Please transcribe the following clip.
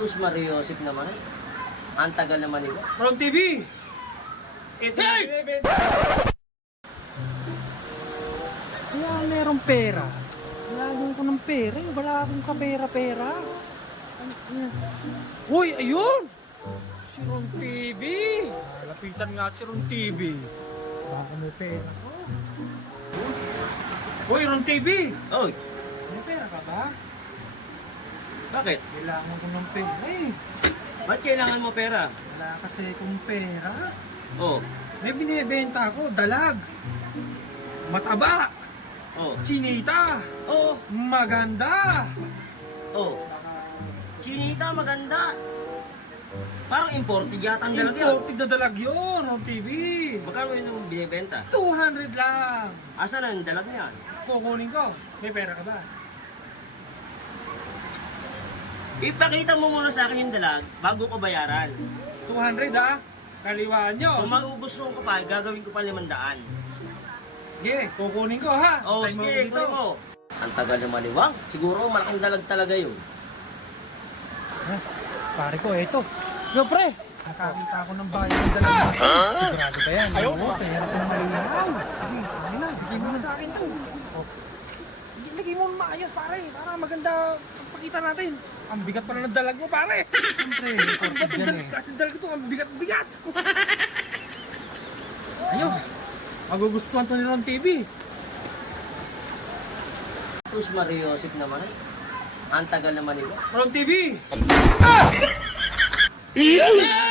Sus Mariosip naman eh. Ang tagal naman ito. From TV! Ito Hey! yung binibenta. Kaya merong pera. Lagyan ko ng pera. Wala akong kapera-pera. Uy, ayun! Si Ron TV! Lapitan nga si Ron TV. Baka may pera ko. Uy, Ron TV! Oy, May pera ka ba? bakit? Kailangan ko ng pera eh. Ba't kailangan mo pera? Wala kasi akong pera. Oh, May binibenta ako, dalag. Mataba. oh, Chinita. oh, Maganda. oh. Chinita, maganda. Parang imported yata ang dalag yan. Imported na dalag yun, on TV. Magkano yun yung binibenta? 200 lang. Asan ang dalag niyan? Kukunin ko. May pera ka ba? Ipakita mo muna sa akin yung dalag bago ko bayaran. 200 ha? Kaliwaan nyo. Kung magugustuhan ko pa, gagawin ko pa 500. Sige, kukunin ko ha. Oh, Time mo sige, dito. ito mo. Ang tagal naman ni Wang. Siguro malaking dalag talaga yun. Pare ko, eto. Yo pre, nakakita ako ng bayan ng dalag. Sigurado ba yan? Ayaw ba? Pera ko na malinaw. Sige, ayun na. Bigay mo na sa akin to. Oh. Lagay mo maayos pare. Para maganda pagpakita natin. Ang bigat pala ng dalag mo pare. Siyempre, ba't yung dalag? Kasi dalag ito, ang bigat-bigat. Ayos. Magugustuhan to ni Ron TV. Sus Mariosip naman eh. Ang tagal naman ito. Ron TV! Yeah!